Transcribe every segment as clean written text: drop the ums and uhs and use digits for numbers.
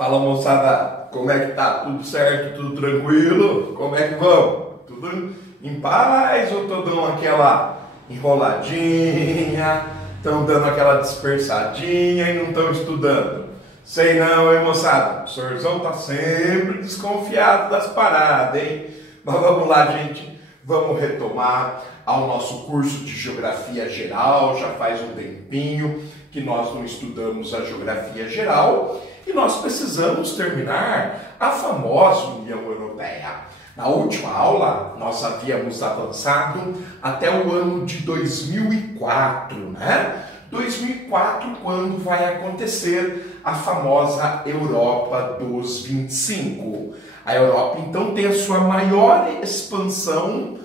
Fala, moçada, como é que tá? Tudo certo? Tudo tranquilo? Como é que vão? Tudo em paz ou tô dando aquela enroladinha, estão dando aquela dispersadinha e não estão estudando? Sei não, hein, moçada? O senhorzão tá sempre desconfiado das paradas, hein? Mas vamos lá, gente, vamos retomar ao nosso curso de Geografia Geral. Já faz um tempinho que nós não estudamos a Geografia Geral e nós precisamos terminar a famosa União Europeia. Na última aula, nós havíamos avançado até o ano de 2004, né? 2004, quando vai acontecer a famosa Europa dos 25. A Europa, então, tem a sua maior expansão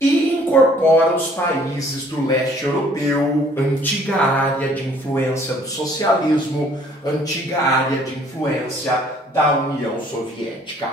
e incorpora os países do leste europeu, antiga área de influência do socialismo, antiga área de influência da União Soviética.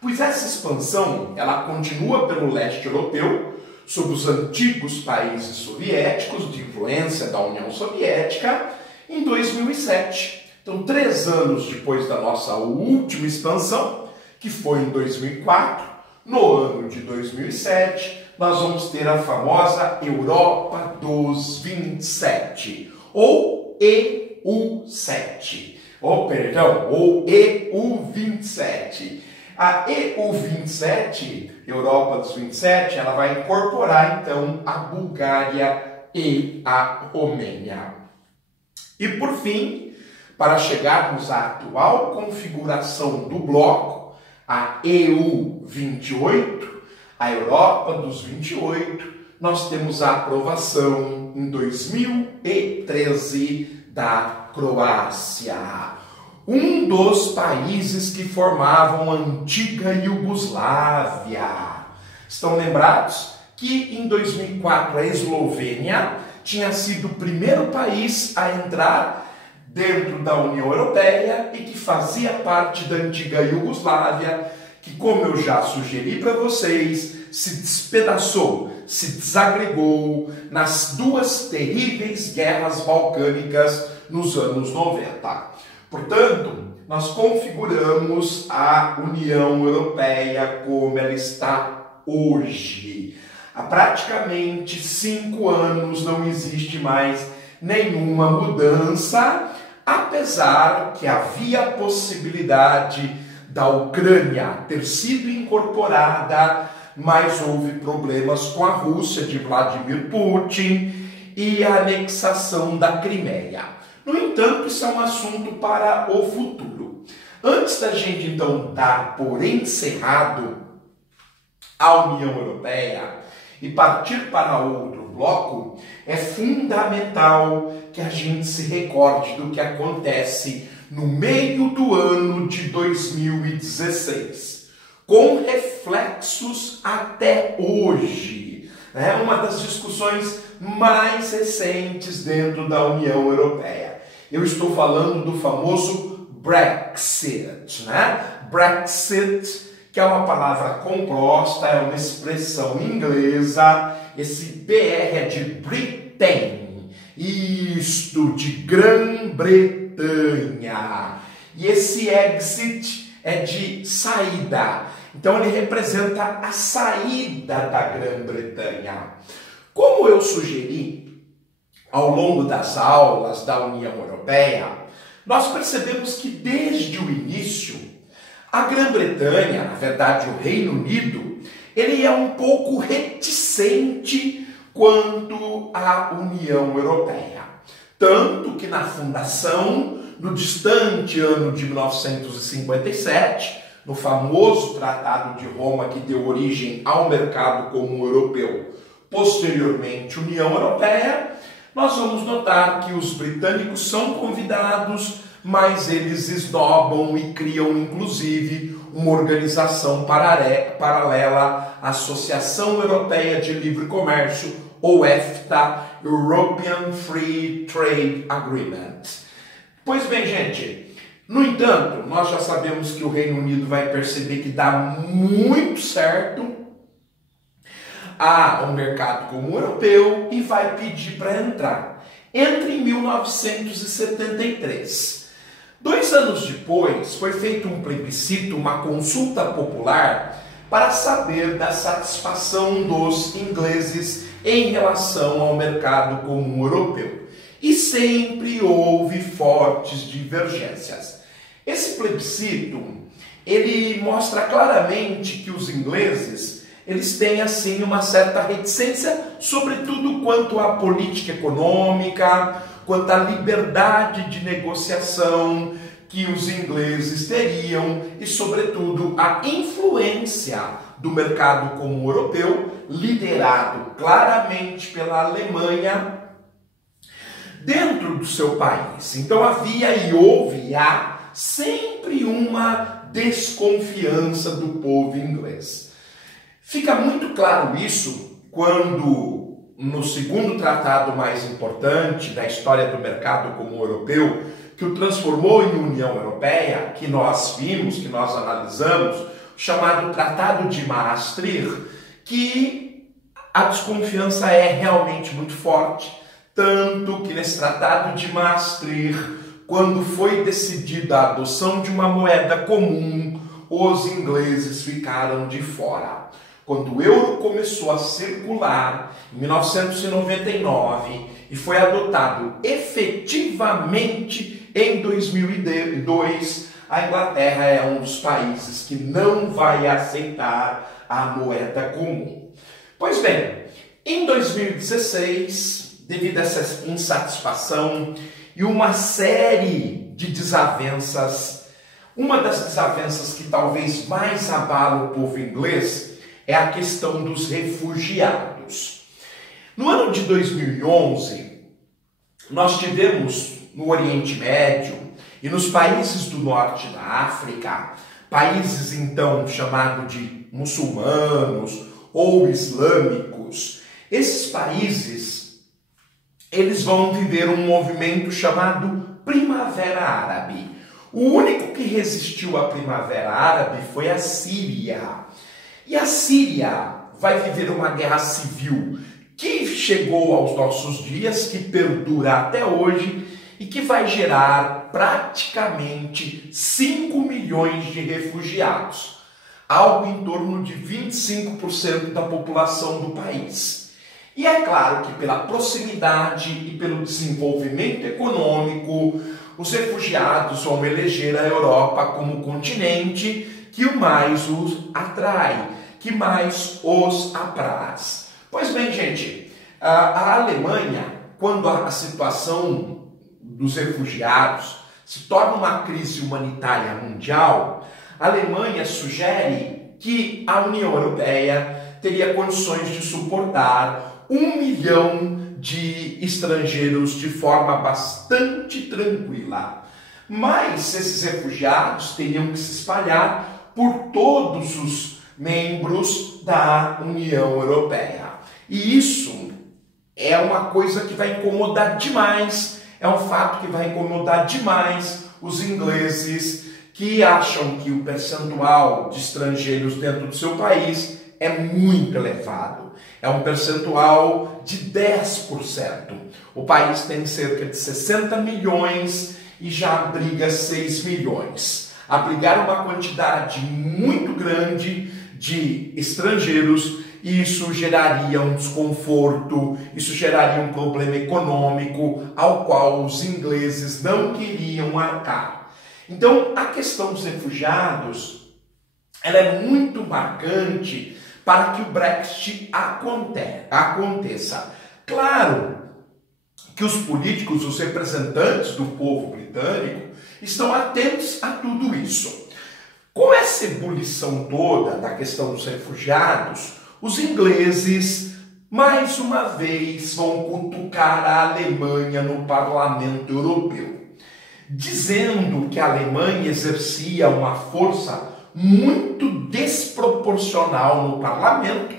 Pois essa expansão, ela continua pelo leste europeu, sob os antigos países soviéticos de influência da União Soviética, em 2007. Então, 3 anos depois da nossa última expansão, que foi em 2004, no ano de 2007, nós vamos ter a famosa Europa dos 27, ou EU7, ou EU27. A EU27, Europa dos 27, ela vai incorporar então a Bulgária e a Romênia. E por fim, para chegarmos à atual configuração do bloco, a EU28, a Europa dos 28, nós temos a aprovação em 2013 da Croácia, um dos países que formavam a antiga Iugoslávia. Estão lembrados que em 2004 a Eslovênia tinha sido o primeiro país a entrar dentro da União Europeia e que fazia parte da antiga Iugoslávia, que, como eu já sugeri para vocês, se despedaçou, se desagregou nas 2 terríveis guerras balcânicas nos anos 90. Portanto, nós configuramos a União Europeia como ela está hoje. Há praticamente 5 anos não existe mais nenhuma mudança, apesar que havia a possibilidade da Ucrânia ter sido incorporada, mas houve problemas com a Rússia de Vladimir Putin e a anexação da Crimeia. No entanto, isso é um assunto para o futuro. Antes da gente, então, dar por encerrado a União Europeia e partir para outro bloco, é fundamental que a gente se recorde do que acontece no meio do ano de 2016, com reflexos até hoje. É uma das discussões mais recentes dentro da União Europeia. Eu estou falando do famoso Brexit, né? Brexit, que é uma palavra composta, é uma expressão inglesa. Esse BR é de Britain, isto, de Grã-Bretanha. E esse exit é de saída. Então ele representa a saída da Grã-Bretanha. Como eu sugeri ao longo das aulas da União Europeia, nós percebemos que desde o início, a Grã-Bretanha, na verdade o Reino Unido, ele é um pouco reticente quanto à União Europeia. Tanto que na fundação, no distante ano de 1957, no famoso Tratado de Roma que deu origem ao mercado comum europeu, posteriormente União Europeia, nós vamos notar que os britânicos são convidados, mas eles esnobam e criam inclusive uma organização paralela à Associação Europeia de Livre Comércio, ou EFTA, European Free Trade Agreement. Pois bem, gente, no entanto, nós já sabemos que o Reino Unido vai perceber que dá muito certo ao mercado comum europeu e vai pedir para entrar. Entra em 1973. 2 anos depois, foi feito um plebiscito, uma consulta popular, para saber da satisfação dos ingleses em relação ao mercado comum europeu. E sempre houve fortes divergências. Esse plebiscito, ele mostra claramente que os ingleses, eles têm assim uma certa reticência, sobretudo quanto à política econômica, quanto à liberdade de negociação que os ingleses teriam e, sobretudo, a influência do mercado comum europeu, liderado claramente pela Alemanha, dentro do seu país. Então havia e há sempre uma desconfiança do povo inglês. Fica muito claro isso quando, no segundo tratado mais importante da história do mercado comum europeu, que o transformou em União Europeia, que nós vimos, que nós analisamos, chamado Tratado de Maastricht, que a desconfiança é realmente muito forte, tanto que nesse Tratado de Maastricht, quando foi decidida a adoção de uma moeda comum, os ingleses ficaram de fora. Quando o euro começou a circular, em 1999, e foi adotado efetivamente em 2002, a Inglaterra é um dos países que não vai aceitar a moeda comum. Pois bem, em 2016, devido a essa insatisfação e uma série de desavenças, uma das desavenças que talvez mais abala o povo inglês é a questão dos refugiados. No ano de 2011, nós tivemos no Oriente Médio e nos países do norte da África, países então chamados de muçulmanos ou islâmicos, esses países, eles vão viver um movimento chamado Primavera Árabe. O único que resistiu à Primavera Árabe foi a Síria. E a Síria vai viver uma guerra civil que chegou aos nossos dias, que perdura até hoje e que vai gerar praticamente 5 milhões de refugiados, algo em torno de 25% da população do país. E é claro que pela proximidade e pelo desenvolvimento econômico, os refugiados vão eleger a Europa como o continente que o mais os atrai, que mais os apraz. Pois bem, gente, a Alemanha, quando a situação dos refugiados se torna uma crise humanitária mundial, a Alemanha sugere que a União Europeia teria condições de suportar 1 milhão de estrangeiros de forma bastante tranquila. Mas esses refugiados teriam que se espalhar por todos os membros da União Europeia. E isso é uma coisa que vai incomodar demais, é um fato que vai incomodar demais os ingleses, que acham que o percentual de estrangeiros dentro do seu país é muito elevado. É um percentual de 10%. O país tem cerca de 60 milhões e já abriga 6 milhões. Abrigar uma quantidade muito grande de estrangeiros, isso geraria um desconforto, isso geraria um problema econômico ao qual os ingleses não queriam arcar. Então, a questão dos refugiados, ela é muito marcante para que o Brexit aconteça. Claro que os políticos, os representantes do povo britânico, estão atentos a tudo isso. Com essa ebulição toda da questão dos refugiados, os ingleses, mais uma vez, vão cutucar a Alemanha no Parlamento Europeu, dizendo que a Alemanha exercia uma força muito desproporcional no parlamento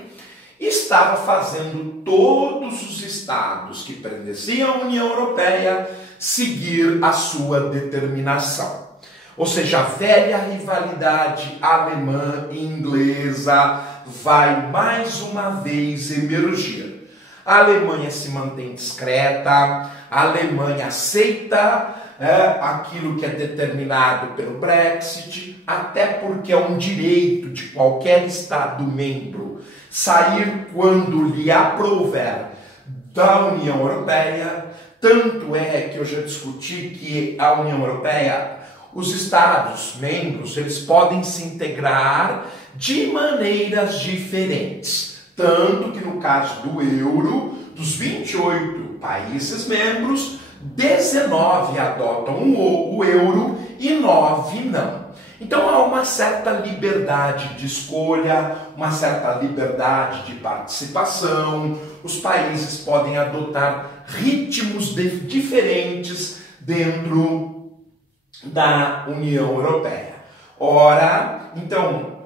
e estava fazendo todos os estados que pertenciam à União Europeia seguir a sua determinação. Ou seja, a velha rivalidade alemã e inglesa vai mais uma vez emergir. A Alemanha se mantém discreta, a Alemanha aceita aquilo que é determinado pelo Brexit, até porque é um direito de qualquer Estado-membro sair quando lhe aprouver da União Europeia. Tanto é que eu já discuti que a União Europeia, os Estados-membros, eles podem se integrar de maneiras diferentes. Tanto que no caso do euro, dos 28 países membros, 19 adotam o euro e 9 não. Então há uma certa liberdade de escolha, uma certa liberdade de participação. Os países podem adotar ritmos diferentes dentro da União Europeia. Ora, então,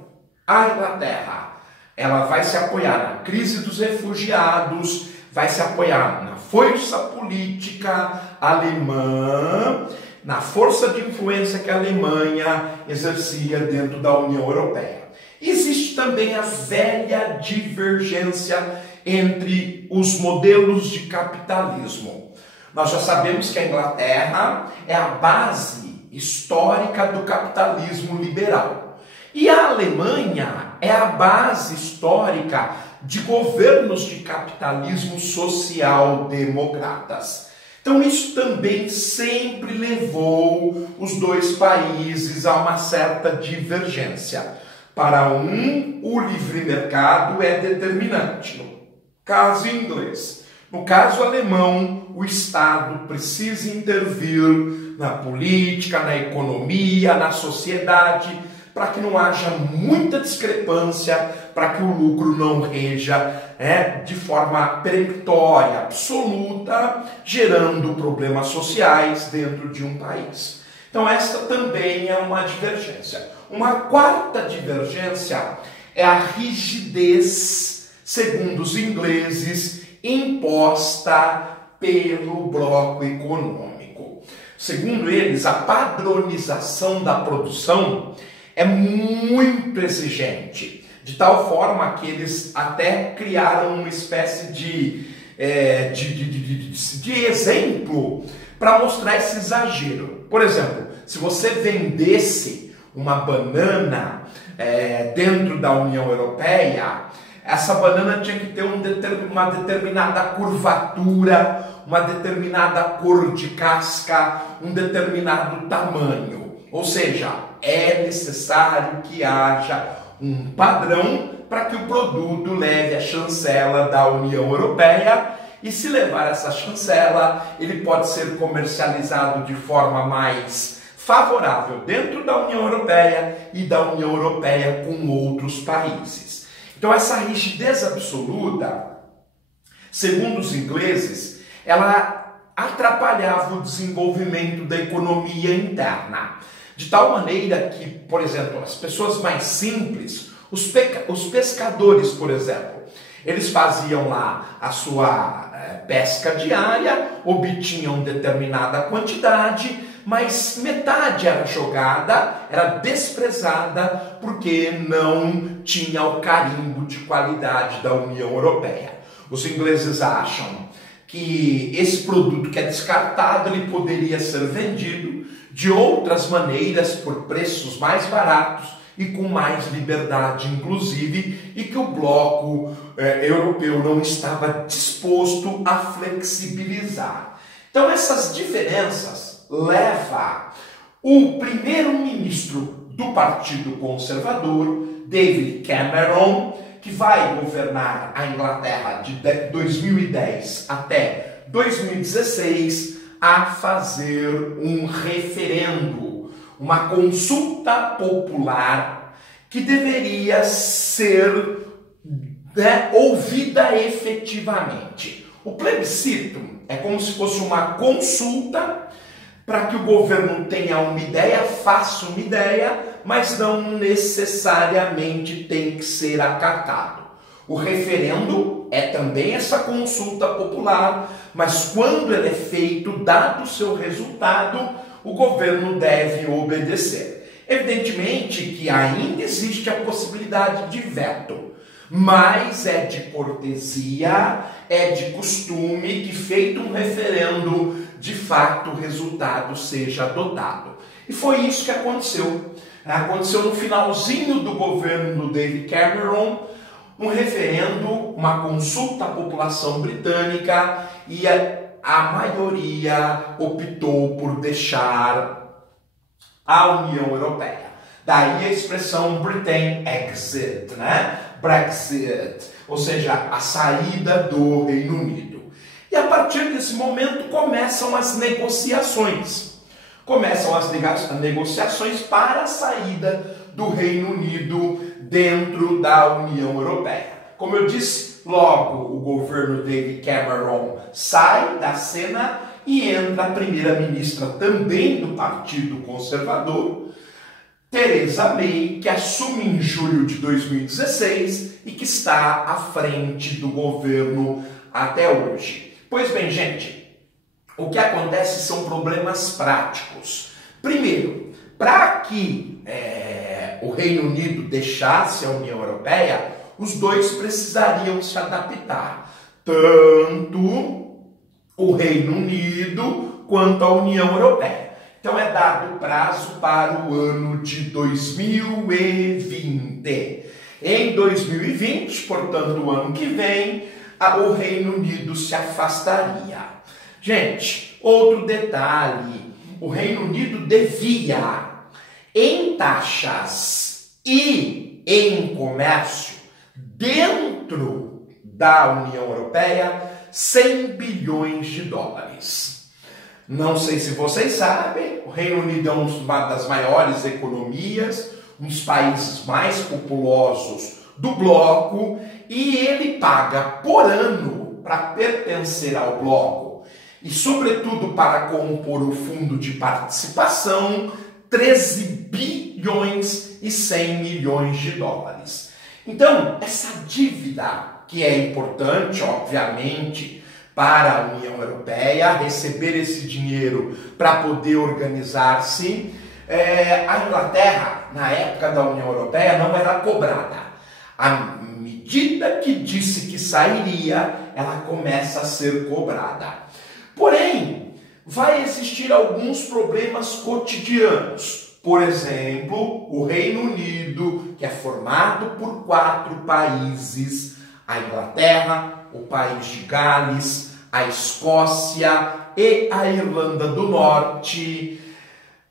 a Inglaterra, ela vai se apoiar na crise dos refugiados, vai se apoiar na força política alemã, na força de influência que a Alemanha exercia dentro da União Europeia. Existe também a velha divergência entre os modelos de capitalismo. Nós já sabemos que a Inglaterra é a base histórica do capitalismo liberal. E a Alemanha é a base histórica de governos de capitalismo social-democratas. Então isso também sempre levou os dois países a uma certa divergência. Para um, o livre mercado é determinante, no caso inglês. No caso alemão, o Estado precisa intervir na política, na economia, na sociedade, para que não haja muita discrepância, para que o lucro não reja de forma peremptória, absoluta, gerando problemas sociais dentro de um país. Então esta também é uma divergência. Uma quarta divergência é a rigidez, segundo os ingleses, imposta pelo bloco econômico. Segundo eles, a padronização da produção é muito exigente, de tal forma que eles até criaram uma espécie de exemplo para mostrar esse exagero. Por exemplo, se você vendesse uma banana dentro da União Europeia, essa banana tinha que ter uma determinada curvatura, uma determinada cor de casca, um determinado tamanho. Ou seja, é necessário que haja um padrão para que o produto leve a chancela da União Europeia, e se levar essa chancela, ele pode ser comercializado de forma mais favorável dentro da União Europeia e da União Europeia com outros países. Então essa rigidez absoluta, segundo os ingleses, ela atrapalhava o desenvolvimento da economia interna. De tal maneira que, por exemplo, as pessoas mais simples, os pescadores, por exemplo, eles faziam lá a sua pesca diária, obtinham determinada quantidade, mas metade era jogada, era desprezada, porque não tinha o carimbo de qualidade da União Europeia. Os ingleses acham que esse produto que é descartado, ele poderia ser vendido de outras maneiras, por preços mais baratos e com mais liberdade, inclusive, e que o bloco europeu não estava disposto a flexibilizar. Então essas diferenças levam o primeiro-ministro do Partido Conservador, David Cameron, que vai governar a Inglaterra de 2010 até 2016, a fazer um referendo, uma consulta popular que deveria ser ouvida efetivamente. O plebiscito é como se fosse uma consulta para que o governo tenha uma ideia, faça uma ideia, mas não necessariamente tem que ser acatado. O referendo é também essa consulta popular, mas quando ele é feito, dado o seu resultado, o governo deve obedecer. Evidentemente que ainda existe a possibilidade de veto, mas é de cortesia, é de costume que, feito um referendo, de fato o resultado seja adotado. E foi isso que aconteceu. Aconteceu no finalzinho do governo do David Cameron, um referendo, uma consulta à população britânica, e a maioria optou por deixar a União Europeia. Daí a expressão Britain Exit, né? Brexit, ou seja, a saída do Reino Unido. E a partir desse momento começam as negociações. Começam as negociações para a saída do Reino Unido dentro da União Europeia. Como eu disse, logo o governo David Cameron sai da cena e entra a primeira-ministra também do Partido Conservador, Theresa May, que assume em julho de 2016 e que está à frente do governo até hoje. Pois bem, gente, o que acontece são problemas práticos. Primeiro, para que o Reino Unido deixasse a União Europeia, os dois precisariam se adaptar, tanto o Reino Unido quanto a União Europeia. Então é dado prazo para o ano de 2020. Em 2020, portanto, o ano que vem, o Reino Unido se afastaria. Gente, outro detalhe, o Reino Unido devia em taxas e em comércio dentro da União Europeia 100 bilhões de dólares. Não sei se vocês sabem, o Reino Unido é uma das maiores economias, um dos países mais populosos do bloco, e ele paga por ano para pertencer ao bloco e, sobretudo, para compor o fundo de participação, 13 bilhões e 100 milhões de dólares. Então, essa dívida, que é importante, obviamente, para a União Europeia, receber esse dinheiro para poder organizar-se, a Inglaterra, na época da União Europeia, não era cobrada. À medida que disse que sairia, ela começa a ser cobrada. Porém, vai existir alguns problemas cotidianos. Por exemplo, o Reino Unido, que é formado por 4 países, a Inglaterra, o país de Gales, a Escócia e a Irlanda do Norte.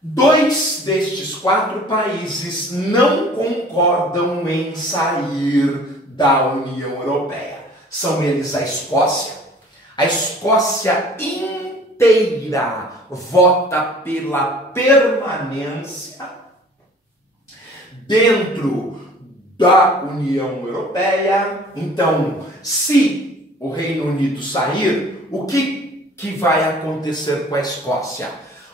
2 destes 4 países não concordam em sair da União Europeia. São eles a Escócia. A Escócia inteira vota pela permanência dentro da União Europeia. Então, se o Reino Unido sair, o que vai acontecer com a Escócia?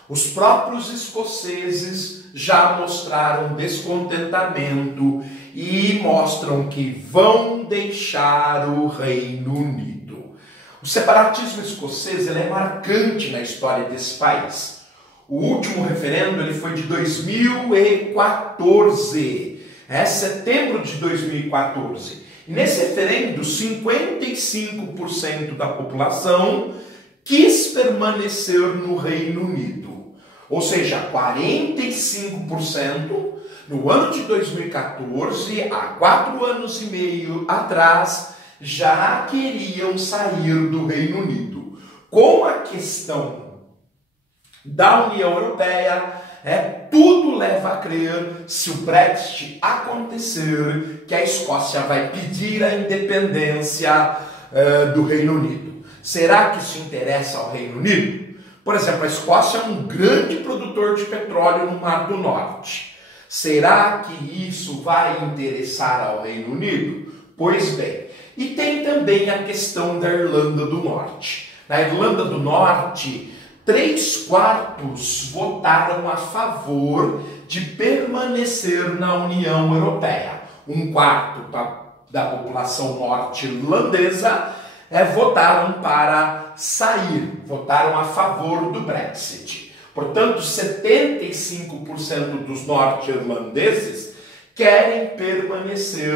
Os próprios escoceses já mostraram descontentamento e mostram que vão deixar o Reino Unido. O separatismo escocês ele é marcante na história desse país. O último referendo ele foi de 2014, setembro de 2014. E nesse referendo, 55% da população quis permanecer no Reino Unido. Ou seja, 45% no ano de 2014, há 4 anos e meio atrás, já queriam sair do Reino Unido. Com a questão da União Europeia, tudo leva a crer, se o Brexit acontecer, que a Escócia vai pedir a independência do Reino Unido. Será que isso interessa ao Reino Unido? Por exemplo, a Escócia é um grande produtor de petróleo no Mar do Norte. Será que isso vai interessar ao Reino Unido? Pois bem, e tem também a questão da Irlanda do Norte. Na Irlanda do Norte, 3/4 votaram a favor de permanecer na União Europeia. 1/4 da população norte-irlandesa votaram para sair, votaram a favor do Brexit. Portanto, 75% dos norte-irlandeses querem permanecer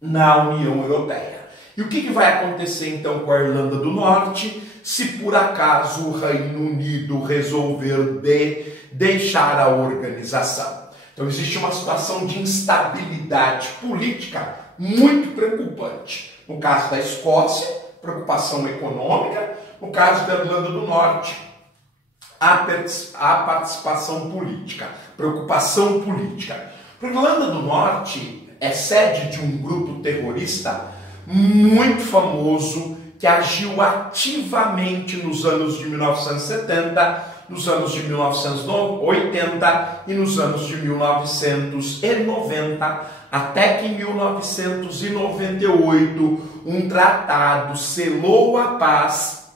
na União Europeia. E o que vai acontecer então com a Irlanda do Norte? se por acaso o Reino Unido resolver deixar a organização. Então existe uma situação de instabilidade política muito preocupante. No caso da Escócia, preocupação econômica. No caso da Irlanda do Norte, a participação política, preocupação política. A Irlanda do Norte é sede de um grupo terrorista muito famoso que agiu ativamente nos anos de 1970, nos anos de 1980 e nos anos de 1990, até que em 1998 um tratado selou a paz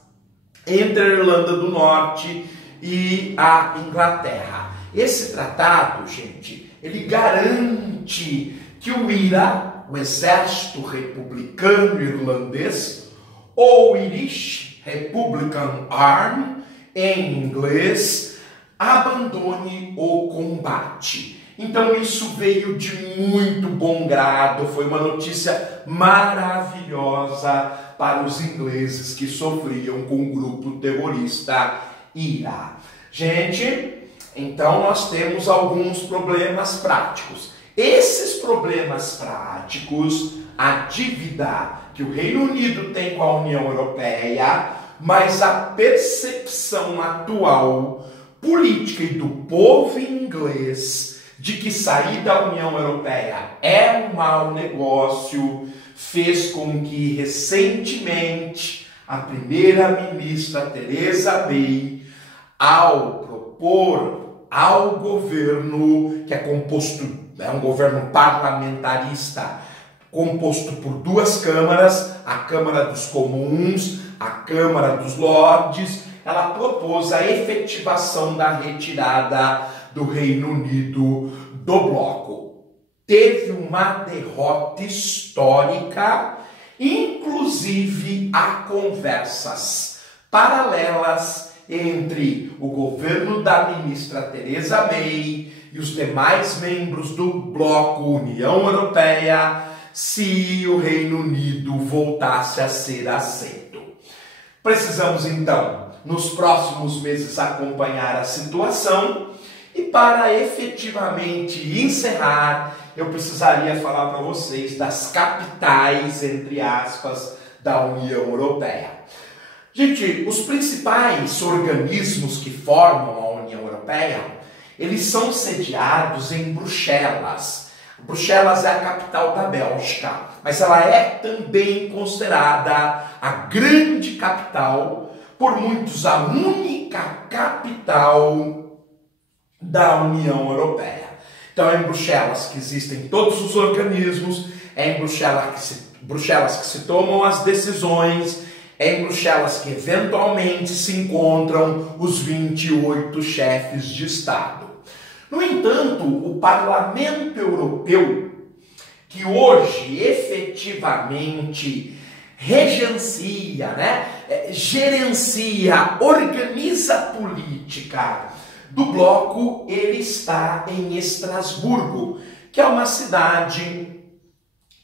entre a Irlanda do Norte e a Inglaterra. Esse tratado, gente, ele garante que o IRA, o Exército Republicano Irlandês, ou Irish Republican Army, em inglês, abandone o combate. Então isso veio de muito bom grado, foi uma notícia maravilhosa para os ingleses que sofriam com o grupo terrorista IRA. Gente, então nós temos alguns problemas práticos. Esses problemas práticos, a dívida que o Reino Unido tem com a União Europeia, mas a percepção atual política e do povo inglês de que sair da União Europeia é um mau negócio, fez com que recentemente a primeira-ministra Theresa May, ao propor ao governo, que é um governo parlamentarista, composto por duas câmaras, a Câmara dos Comuns, a Câmara dos Lordes, ela propôs a efetivação da retirada do Reino Unido do bloco. Teve uma derrota histórica, inclusive há conversas paralelas entre o governo da ministra Theresa May e os demais membros do bloco União Europeia, se o Reino Unido voltasse a ser aceito. Precisamos então, nos próximos meses, acompanhar a situação e para efetivamente encerrar, eu precisaria falar para vocês das capitais, entre aspas, da União Europeia. Gente, os principais organismos que formam a União Europeia, eles são sediados em Bruxelas. Bruxelas é a capital da Bélgica, mas ela é também considerada a grande capital, por muitos a única capital da União Europeia. Então é em Bruxelas que existem todos os organismos, é em Bruxelas que se tomam as decisões, é em Bruxelas que eventualmente se encontram os 28 chefes de Estado. No entanto, o Parlamento Europeu, que hoje efetivamente regencia, gerencia, organiza a política do bloco, ele está em Estrasburgo, que é uma cidade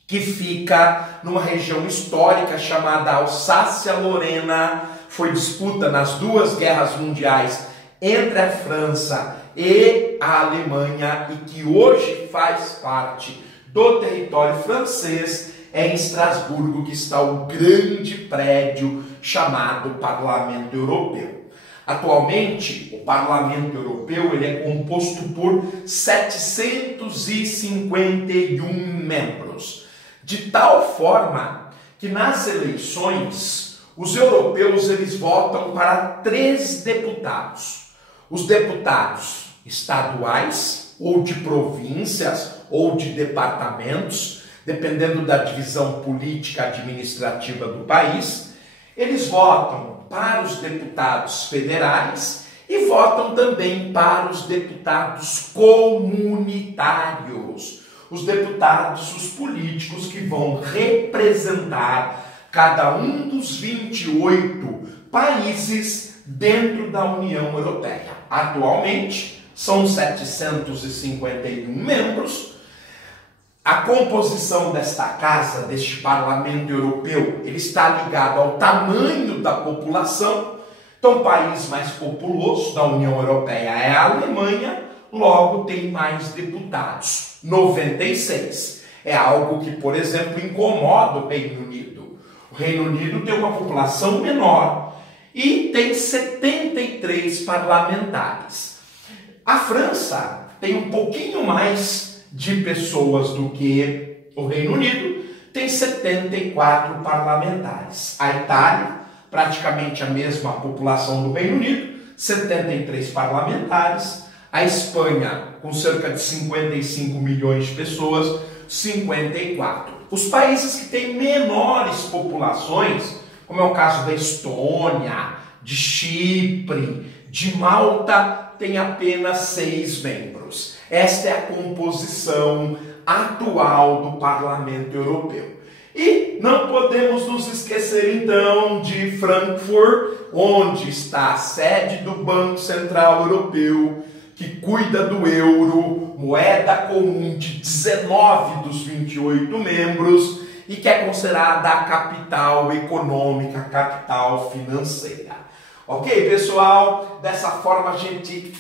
que fica numa região histórica chamada Alsácia-Lorena. Foi disputa nas duas guerras mundiais entre a França e a Alemanha e que hoje faz parte do território francês. É em Estrasburgo que está o grande prédio chamado Parlamento Europeu. Atualmente, o Parlamento Europeu ele é composto por 751 membros, de tal forma que nas eleições os europeus eles votam para 3 deputados. Os deputados estaduais, ou de províncias, ou de departamentos, dependendo da divisão política administrativa do país, eles votam para os deputados federais e votam também para os deputados comunitários, os deputados, os políticos que vão representar cada um dos 28 países dentro da União Europeia. Atualmente, são 751 membros. A composição desta casa, deste parlamento europeu, ele está ligado ao tamanho da população. Então, o país mais populoso da União Europeia é a Alemanha, logo tem mais deputados, 96. É algo que, por exemplo, incomoda o Reino Unido. O Reino Unido tem uma população menor e tem 73 parlamentares. A França tem um pouquinho mais de pessoas do que o Reino Unido, tem 74 parlamentares. A Itália, praticamente a mesma população do Reino Unido, 73 parlamentares. A Espanha, com cerca de 55 milhões de pessoas, 54. Os países que têm menores populações, como é o caso da Estônia, de Chipre, de Malta, tem apenas 6 membros. Esta é a composição atual do Parlamento Europeu. E não podemos nos esquecer então de Frankfurt, onde está a sede do Banco Central Europeu, que cuida do euro, moeda comum de 19 dos 28 membros e que é considerada a capital econômica, a capital financeira. Ok, pessoal? Dessa forma a gente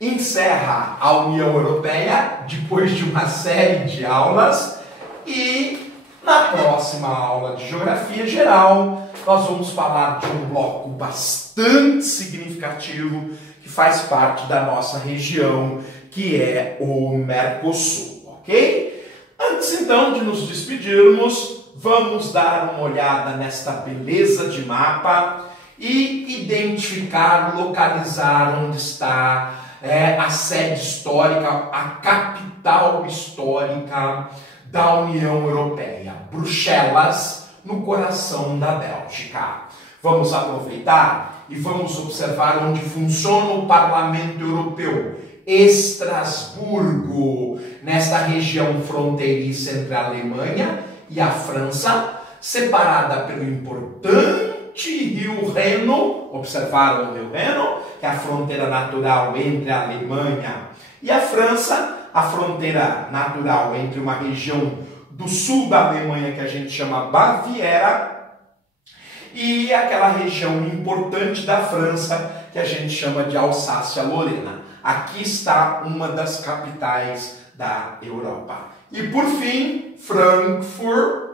encerra a União Europeia depois de uma série de aulas e na próxima aula de Geografia Geral nós vamos falar de um bloco bastante significativo que faz parte da nossa região, que é o Mercosul, ok? Antes então de nos despedirmos, vamos dar uma olhada nesta beleza de mapa e identificar, localizar onde está a sede histórica, a capital histórica da União Europeia, Bruxelas, no coração da Bélgica. Vamos aproveitar e vamos observar onde funciona o Parlamento Europeu. Estrasburgo, nesta região fronteiriça entre a Alemanha e a França, separada pelo importante rio Reno. Observaram o rio Reno, que é a fronteira natural entre a Alemanha e a França, a fronteira natural entre uma região do sul da Alemanha que a gente chama Baviera e aquela região importante da França que a gente chama de Alsácia-Lorena. Aqui está uma das capitais da Europa. E por fim, Frankfurt,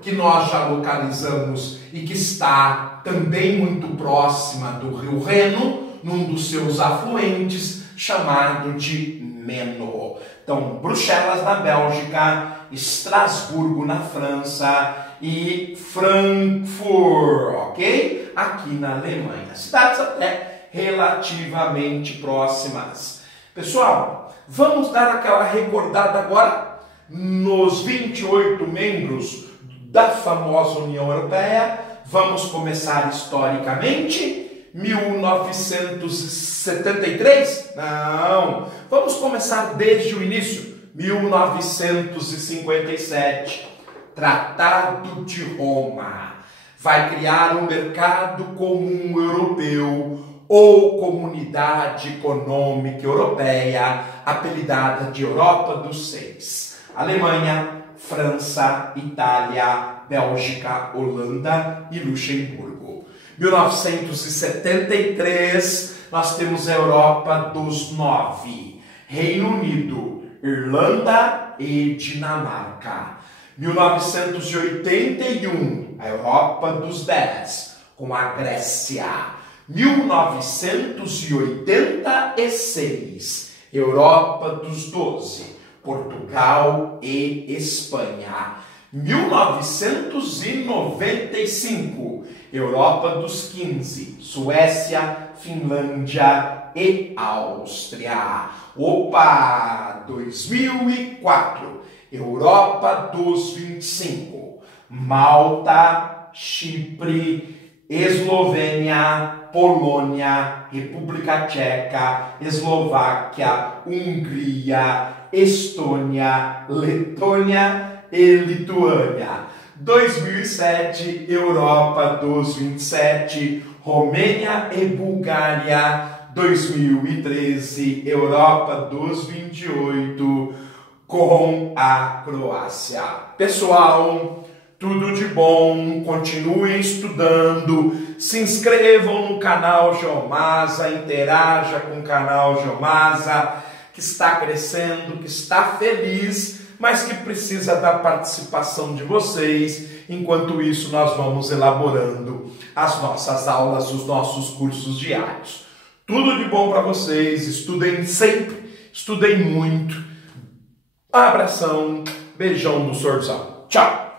que nós já localizamos e que está também muito próxima do rio Reno, num dos seus afluentes, chamado de Meno. Então, Bruxelas na Bélgica, Estrasburgo na França e Frankfurt, ok? Aqui na Alemanha. Cidades até relativamente próximas. Pessoal, vamos dar aquela recordada agora nos 28 membros da famosa União Europeia. Vamos começar historicamente. 1973? Não. Vamos começar desde o início. 1957. Tratado de Roma. Vai criar um mercado comum europeu ou Comunidade Econômica Europeia, apelidada de Europa dos Seis. Alemanha, França, Itália, Bélgica, Holanda e Luxemburgo. 1973, nós temos a Europa dos 9. Reino Unido, Irlanda e Dinamarca. 1981, a Europa dos 10, com a Grécia. 1986, Europa dos 12, Portugal e Espanha. 1995, Europa dos 15, Suécia, Finlândia e Áustria. Opa! 2004, Europa dos 25, Malta, Chipre, Eslovênia, Polônia, República Tcheca, Eslováquia, Hungria, Estônia, Letônia e Lituânia. 2007, Europa dos 27, Romênia e Bulgária. 2013 Europa dos 28 com a Croácia. Pessoal, tudo de bom, continuem estudando, se inscrevam no canal Geomasa, interaja com o canal Geomasa, que está crescendo, que está feliz, mas que precisa da participação de vocês. Enquanto isso, nós vamos elaborando as nossas aulas, os nossos cursos diários. Tudo de bom para vocês, estudem sempre, estudem muito. Abração, beijão do Sorzão. Tchau!